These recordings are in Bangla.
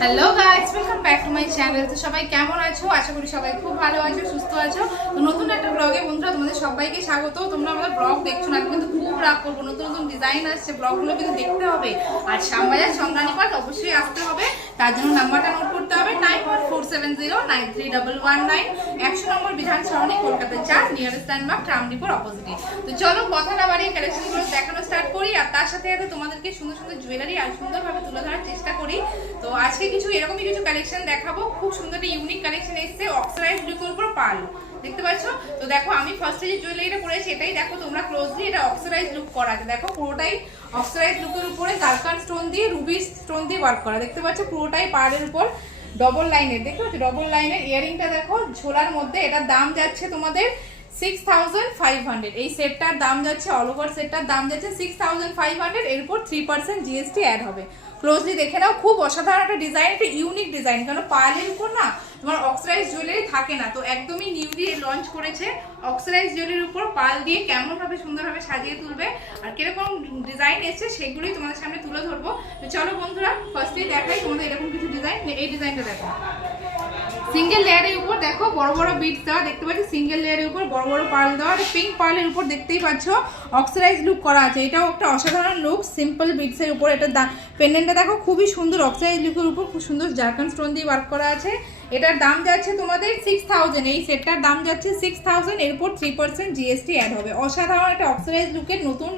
Hello guys welcome back to my channel তো সবাই কেমন আছো? আশা করি সবাই খুব ভালো আছো, সুস্থ আছো। তো নতুন একটা ব্লগে বন্ধুরা তোমাদের সবাইকে স্বাগত। তোমরা আমাদের ব্লগ দেখছ না কিন্তু খুব রাগ করব। নতুন নতুন ডিজাইন আসছে ব্লগগুলো কিন্তু দেখতে হবে। আর শ্যামবাজার সংগ্রানী পাঠ অবশ্যই আসতে হবে। তার জন্য নাম্বারটা নোট করতে হবে nine one four seven zero nine three double one nine একশো নম্বর বিধান সরণি কলকাতা চার নিয়ারেস্ট ল্যান্ডমার্ক ট্রামডিপোর অপোজিটে তো চলো, কথা না বাড়িয়ে কালেকশনগুলো দেখানো স্টার্ট করি আর তার সাথে সাথে তোমাদেরকে সুন্দর সুন্দর জুয়েলারি আর সুন্দরভাবে তুলে ধরার চেষ্টা করি। তো আজকে কিছু এরকমই কিছু কালেকশন দেখাবো। খুব সুন্দর ইউনিক কালেকশন এসেছে অক্সারাইজ লুকের উপর পাল দেখতে পাচ্ছ? তো দেখো, আমি ফার্স্টে যে জুয়েলারিটা পরেছি, এটাই দেখো, তোমরা ক্লোজলি এটা অক্সারাইজ লুক করা আছে দেখো, পুরোটাই অক্সারাইজ লুকের উপরে জারকান স্টোন দিয়ে রুবি স্টোন দিয়ে ওয়ার্ক করা। দেখতে পাচ্ছ? পুরোটাই পাড়ের উপর ডবল লাইনের দেখতে পাচ্ছ? ডবল লাইনের ইয়ারিংটা দেখো, ঝোলার মধ্যে এটার দাম যাচ্ছে তোমাদের সিক্স থাউজেন্ড ফাইভ হান্ড্রেড এই সেটটার দাম যাচ্ছে অল ওভার দাম যাচ্ছে সিক্স থাউজেন্ড ফাইভ হান্ড্রেড এরপর থ্রি পার্সেন্ট জিএসটি অ্যাড হবে। ক্লোজলি দেখে নাও, খুব অসাধারণ একটা ইউনিক ডিজাইন উপর না, তোমার থাকে না। তো একদমই নিউলি লঞ্চ করেছে উপর পাল দিয়ে কেমন ভাবে সুন্দরভাবে সাজিয়ে তুলবে আর কীরকম ডিজাইন এসছে সেগুলোই তোমাদের সামনে তুলে ধরবো। চলো বন্ধুরা ফার্স্টেই দেখাই তোমাদের এরকম কিছু ডিজাইন এই ডিজাইনটা দেখো। সিঙ্গেল লেয়ারের উপর দেখো বড় বড় বিট দেওয়া দেখতে পাচ্ছ সিঙ্গেল লেয়ারের উপর বড় বড় পার্ল দেওয়া আর পিঙ্ক পার্লের উপর দেখতেই পাচ্ছ অক্সারাইজ লুক করা আছে। এটাও একটা অসাধারণ লুক সিম্পল বিটসের উপর। এটা পেন্ডেন্টটা দেখো খুবই সুন্দর অক্সারাইজ লুকের উপর খুব সুন্দর জার্কান স্টোন দিয়ে ওয়ার্ক করা আছে। এটার দাম যাচ্ছে তোমাদের সিক্স থাউজেন্ড এই সেটটার দাম যাচ্ছে সিক্স থাউজেন্ড এরপর থ্রি পার্সেন্ট জিএসটি অ্যাড হবে। অসাধারণ একটা অক্সারাইজ লুকের নতুন,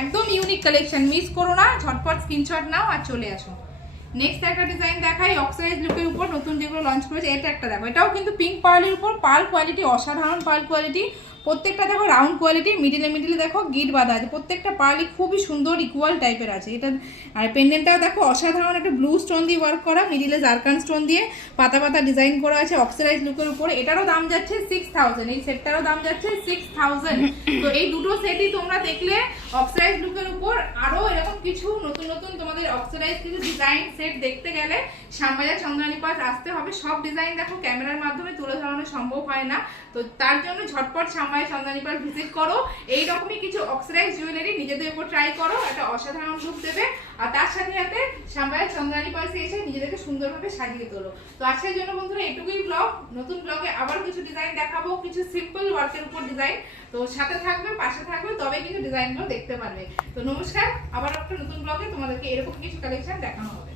একদম ইউনিক কালেকশন মিস করো না, ঝটপট স্ক্রিনশট নাও আর চলে আসো। নেক্সট একটা ডিজাইন দেখাই অক্সাইজ লুকের উপর নতুন যেগুলো লঞ্চ করেছে, এটা একটা দেখো এটাও কিন্তু পিঙ্ক পার্লের উপর পাল কোয়ালিটি অসাধারণ পাল কোয়ালিটি প্রত্যেকটা দেখো রাউন্ড কোয়ালিটি মিডিলে মিডিলে দেখো গিট বাঁধা আছে। প্রত্যেকটা পার্লই খুবই সুন্দর ইকুয়াল টাইপের আছে। এটা আর পেন্ডেন্টটাও দেখো অসাধারণ, একটা ব্লু স্টোন দিয়ে ওয়ার্ক করা মিডিলে জারকান স্টোন দিয়ে পাতা পাতা ডিজাইন করা আছে অক্সারাইজ লুকের উপর। এটারও দাম যাচ্ছে সিক্স থাউজেন্ড এই সেটটারও দাম যাচ্ছে সিক্স থাউজেন্ড তো এই দুটো সেটই তোমরা দেখলে অক্সারাইজ লুকের উপর আরও এরকম কিছু নতুন নতুন তোমাদের অক্সারাইজ কিছু ডিজাইন সেট দেখতে গেলে শ্যামবাজার চন্দ্রানী পাস আসতে হবে। সব ডিজাইন দেখো ক্যামেরার মাধ্যমে তুলে ধরানো সম্ভব হয় না। তো তার জন্য ঝটপট শ্যামবাজার চন্দ্রানী পাস ভিজিট করো। এই রকমই কিছু অক্সারাইজ জুয়েলারি নিজেদের উপর ট্রাই করো, একটা অসাধারণ রূপ দেবে। আর তার সাথে সাথে শ্যামবাজার চন্দ্রানী পাশে এসে নিজেদেরকে সুন্দরভাবে সাজিয়ে তোলো। তো আজকের জন্য বন্ধুরা এটুকুই ব্লগ নতুন ব্লগে আবার কিছু ডিজাইন দেখাবো, কিছু সিম্পল ওয়ার্কের উপর ডিজাইন তো সাথে থাকবে, পাশে থাকবে তবে কিন্তু ডিজাইনগুলো দেখতে পারবে। তো নমস্কার, আবার একটা নতুন ব্লগে তোমাদেরকে এরকম কিছু কালেকশন দেখানো হবে।